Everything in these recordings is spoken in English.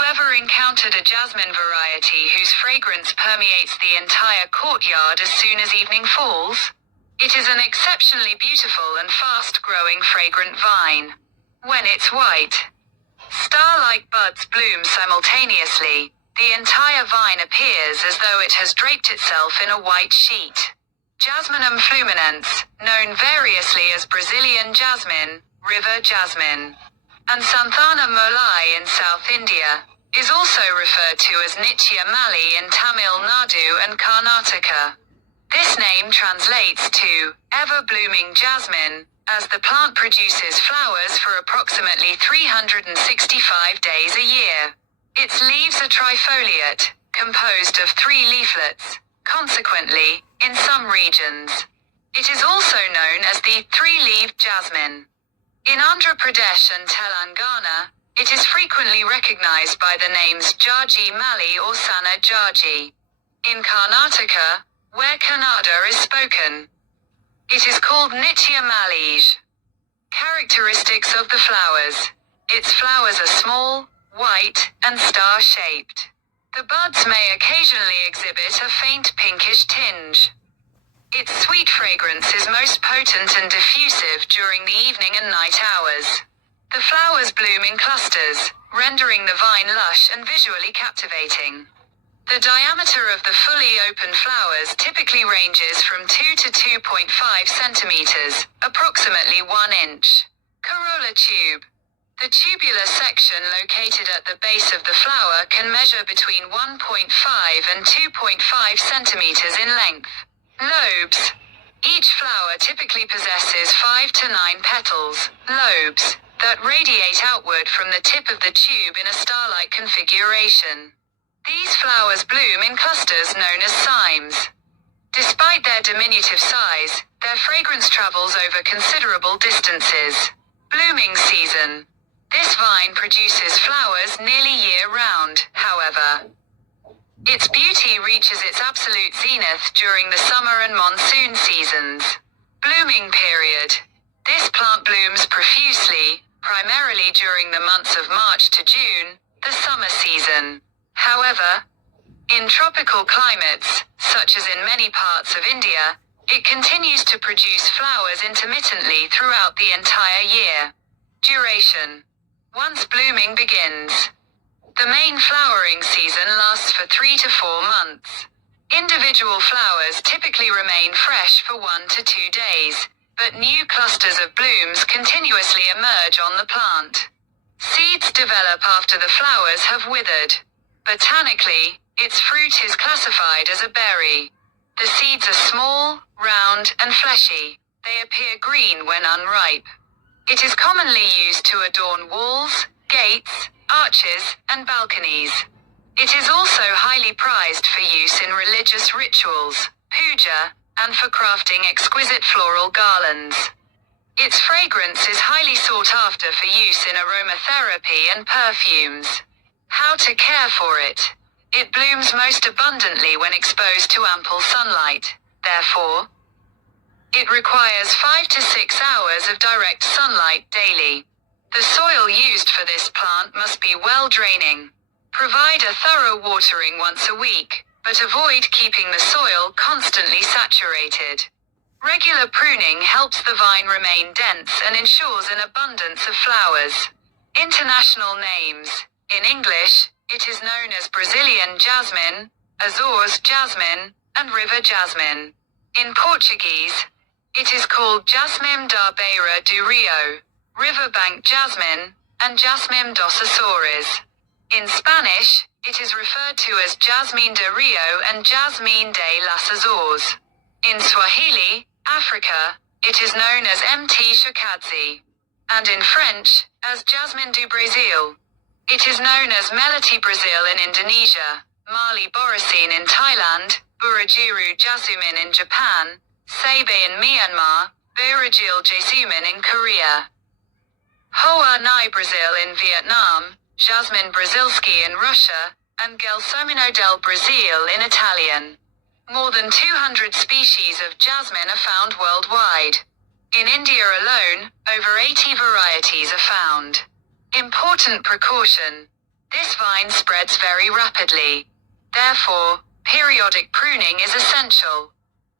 you ever encountered a jasmine variety whose fragrance permeates the entire courtyard as soon as evening falls? It is an exceptionally beautiful and fast-growing fragrant vine. When it's white, star-like buds bloom simultaneously, the entire vine appears as though it has draped itself in a white sheet. Jasminum fluminense, known variously as Brazilian jasmine, river jasmine, and Santhana molai in South India, is also referred to as Nitya Mali in Tamil Nadu and Karnataka. This name translates to ever-blooming jasmine, as the plant produces flowers for approximately 365 days a year. Its leaves are trifoliate, composed of 3 leaflets. Consequently, in some regions, it is also known as the 3-leaved jasmine. In Andhra Pradesh and Telangana, it is frequently recognized by the names Jaji Mali or Sana Jaji. In Karnataka, where Kannada is spoken, it is called Nitya Malij. Characteristics of the flowers. Its flowers are small, white, and star-shaped. The buds may occasionally exhibit a faint pinkish tinge. Its sweet fragrance is most potent and diffusive during the evening and night hours. The flowers bloom in clusters, rendering the vine lush and visually captivating. The diameter of the fully open flowers typically ranges from 2 to 2.5 centimeters, approximately 1 inch. Corolla tube. The tubular section located at the base of the flower can measure between 1.5 and 2.5 centimeters in length. Lobes. Each flower typically possesses 5 to 9 petals, lobes, that radiate outward from the tip of the tube in a star-like configuration. These flowers bloom in clusters known as cymes. Despite their diminutive size, their fragrance travels over considerable distances. Blooming season. This vine produces flowers nearly year-round, however. Its beauty reaches its absolute zenith during the summer and monsoon seasons. Blooming period. This plant blooms profusely, primarily during the months of March to June, the summer season. However, in tropical climates, such as in many parts of India, it continues to produce flowers intermittently throughout the entire year. Duration. Once blooming begins, the main flowering season lasts for 3 to 4 months. Individual flowers typically remain fresh for 1 to 2 days, but new clusters of blooms continuously emerge on the plant. Seeds develop after the flowers have withered. Botanically, its fruit is classified as a berry. The seeds are small, round, and fleshy. They appear green when unripe. It is commonly used to adorn walls, gates, arches, and balconies. It is also highly prized for use in religious rituals, puja, and for crafting exquisite floral garlands. Its fragrance is highly sought after for use in aromatherapy and perfumes. How to care for it. It blooms most abundantly when exposed to ample sunlight. Therefore, it requires 5 to 6 hours of direct sunlight daily. The soil used for this plant must be well draining. Provide a thorough watering once a week, but avoid keeping the soil constantly saturated. Regular pruning helps the vine remain dense and ensures an abundance of flowers. International names. In English, it is known as Brazilian jasmine, Azores jasmine, and river jasmine. In Portuguese, it is called Jasmim da Beira do Rio, riverbank jasmine, and Jasmim dos Açores. In Spanish, it is referred to as Jasmine de Rio and Jasmine de las Azores. In Swahili, Africa, it is known as Mt Shakadzi. And in French, as Jasmine du Brésil. It is known as Melati Brazil in Indonesia, Mali Borosine in Thailand, Burajiru Jasmin in Japan, Sebe in Myanmar, Burajil Jasmin in Korea. Hoa Nai Brazil in Vietnam, Jasmine Brazilski in Russia, and Gelsomino del Brasil in Italian. More than 200 species of jasmine are found worldwide. In India alone, over 80 varieties are found. Important precaution. This vine spreads very rapidly. Therefore, periodic pruning is essential.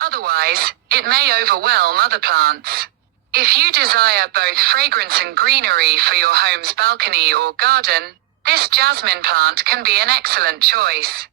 Otherwise, it may overwhelm other plants. If you desire both fragrance and greenery for your home's balcony or garden, this jasmine plant can be an excellent choice.